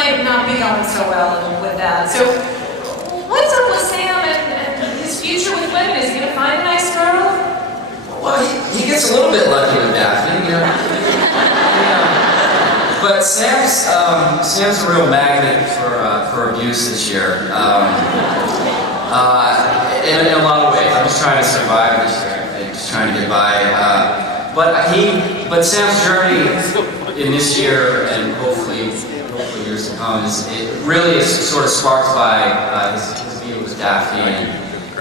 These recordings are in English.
might not be going so well with that. So, what's up with Sam and his future with women? Is he gonna find a nice girl? Well, he gets a little bit lucky with Daphne, you know. But Sam's a real magnet for abuse this year. In a lot of ways. I'm just trying to survive this year. I'm just trying to get by. But Sam's journey in this year and hopefully years to come it really is sort of sparked by his view with Daphne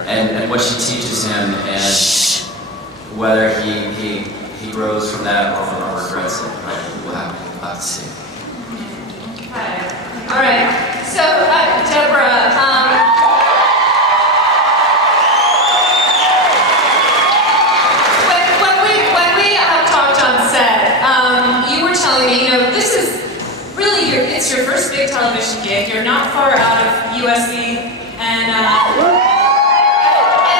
and what she teaches him and whether he grows from that or regrets it. We'll have to see. Okay. All right. So, Deborah, when we talked on set, you were telling me, this is really it's your first big television gig. You're not far out of USC, and you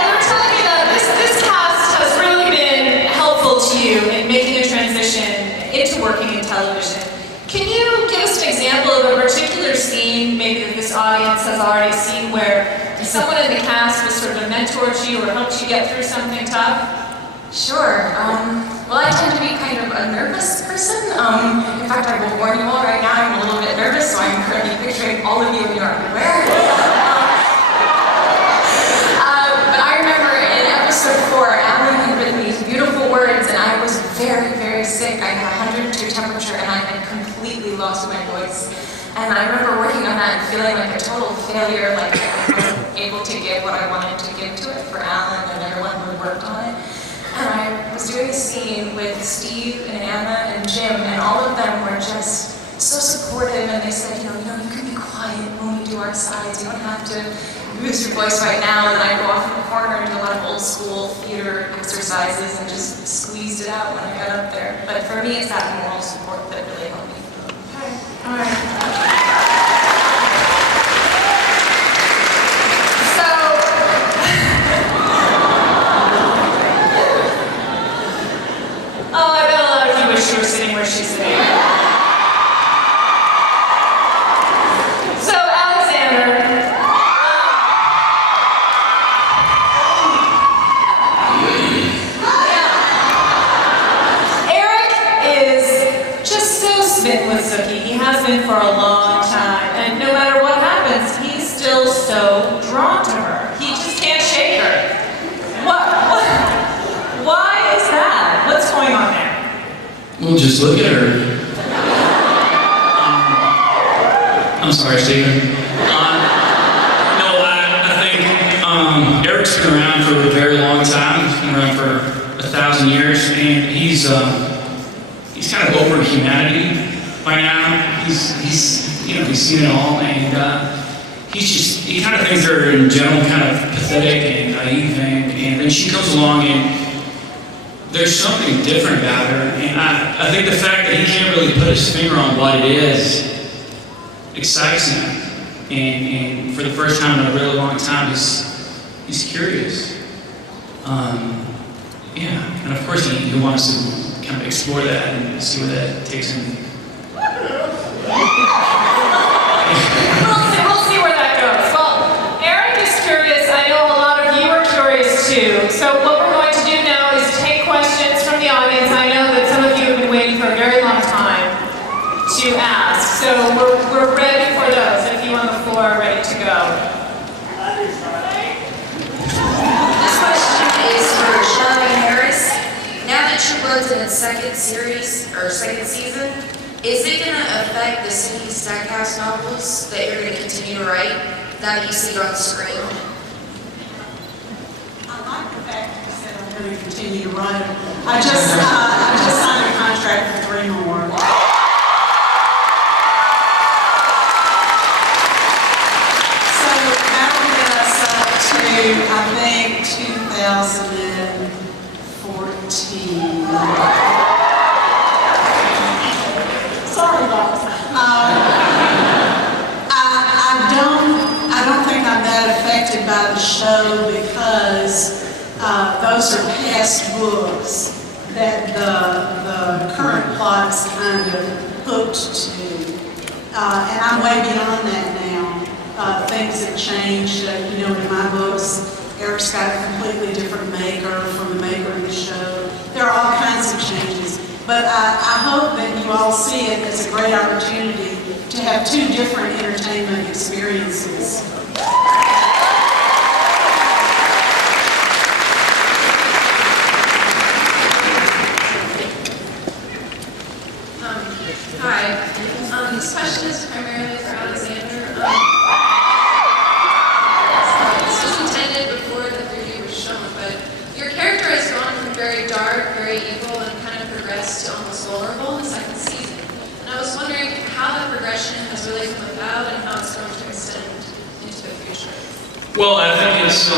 were telling me that this cast has really been helpful to you in making a transition into working in television. Can you give us an example of a particular scene, maybe that this audience has already seen, where someone in the cast was sort of a mentor to you or helped you get through something tough? Sure. Well, I tend to be kind of a nervous person. In fact, I will warn you all right now, I'm a little bit nervous, so I'm currently picturing all of you in your underwear. But I remember in episode 4, Alan had written these beautiful words, and I was very, very sick. I had 102 temperature, and I had completely lost my voice. And I remember working on that and feeling like a total failure, like I wasn't able to give what I wanted to give to it for Alan and everyone who worked on it. And I was doing a scene with Steve and Anna and Jim, and all of them were just so supportive, and they said, you can be quiet when we do our sides, you don't have to use your voice right now. And I go off in the corner and do a lot of old school theater exercises and just squeezed it out when I got up there. But for me, it's that moral support that really helped me. Okay, all right. She was sitting where she's sitting. So, Alexander, Eric is just so smitten with Sookie. He has been for a long time, and no matter what happens, he's still so drawn to her. He just can't shake her. Why is that? What's going on there? Well, just look at her. I'm sorry, Stephen. I think Eric's been around for a very long time. He's been around for 1,000 years, and he's kind of over humanity by now. He's seen it all, and he kind of thinks her in general kind of pathetic and naive, and then she comes along and there's something different about her, and I think the fact that he can't really put his finger on what it is excites him. And for the first time in a really long time, he's curious. And of course he wants to kind of explore that and see where that takes him. We'll see where that goes. Well, Eric is curious. I know a lot of you are curious too. So what we're going to do now is take questions from the audience. I know that some of you have been waiting for a very long time to ask. So we're ready for those. If you on the floor are ready to go. This question is for Charlie Harris. Now that you wrote in the second season, is it going to affect the Sookie Stackhouse novels that you're going to continue to write that you see on screen? I like the fact that you said I'm going to continue to write them. I just signed a contract for 3 more. So that will get us up to, I think, 2014. Sorry, guys. I don't think I'm that affected by the show because those are past books that the current plot's kind of hooked to. And I'm way beyond that now. Things have changed. You know, in my books, Eric's got a completely different maker from the maker of the show. There are all kinds of changes. But I hope that you all see it as a great opportunity to have two different entertainment experiences. Hi. This question is primarily for Alexander. This was intended before the preview was shown, but your character has gone from very dark, very evil, and kind of progressed to almost vulnerable in the second season. And I was wondering how the progression has really come about and how it's going to extend into the future. Well, I think it's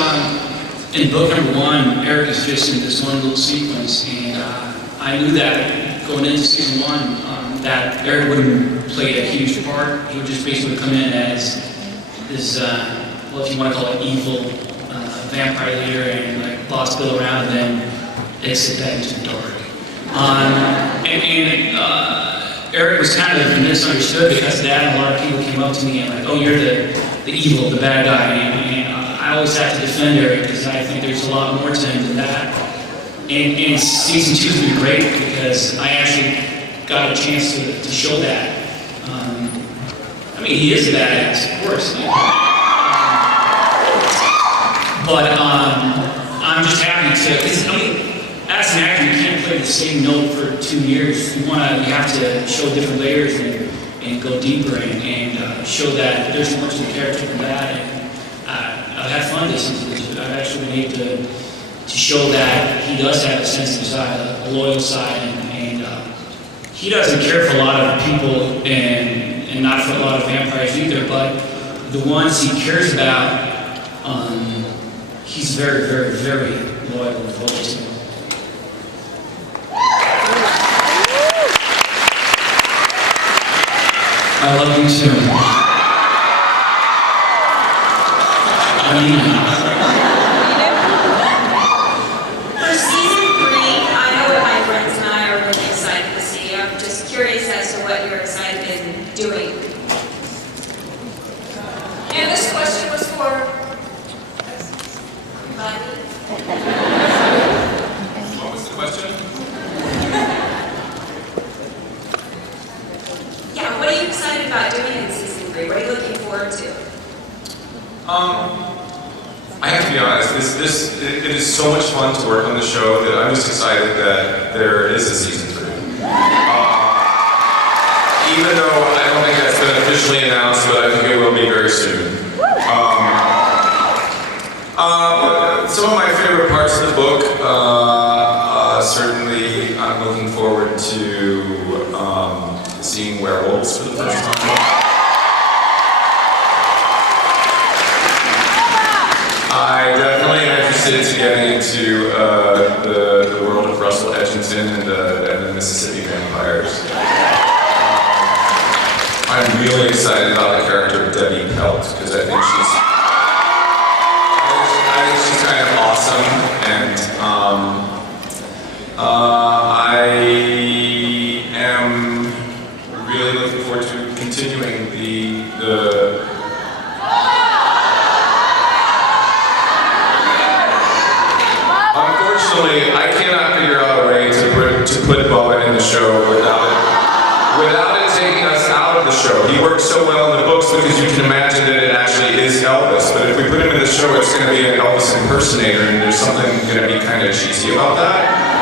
in book number 1, Eric is just in this one little sequence, and I knew that going into season 1, that Eric wouldn't play a huge part. He would just basically come in as this, well, if you want to call it evil vampire leader and like boss Bill around and then exit that into the dark. Eric was kind of misunderstood because of that, and a lot of people came up to me and like, oh, you're the evil, the bad guy, and I always have to defend Eric because I think there's a lot more to him than that. And season 2 has been great because I actually got a chance to show that. I mean, he is a badass, of course. But I'm just happy to, because I mean, as an actor, you can't play the same note for 2 years. You have to show different layers and go deeper and show that there's more to the character than that. And I've had fun this season. I've actually been able to show that he does have a sensitive side, a loyal side, and he doesn't care for a lot of people and not for a lot of vampires either, but the ones he cares about, he's very, very, very loyal and devoted to. I love you too. I mean it. For season 3, I know what my friends and I are really excited to see. I'm just curious as to what you're excited in doing. And this question was for Buddy. What was the question? Yeah, what are you excited about doing in season 3? What are you looking forward to? I have to be honest, it is so much fun to work on the show that I'm just excited that there is a season 3. Even though I don't think that's been officially announced, but I think it will be very soon. Some of my favorite parts of the book, certainly I'm looking forward to seeing werewolves for the first time. I definitely am interested to getting into the world of Russell Edgington and the Mississippi vampires. I'm really excited about the character of Debbie Pelt because I think she's kind of awesome, and I am really looking forward to continuing the Unfortunately, I cannot figure out a way to put Bowen in the show without it taking us out of the show. He works so well in the books because you can imagine that it actually is Elvis. But if we put him in the show, it's going to be an Elvis impersonator, and there's something going to be kind of cheesy about that.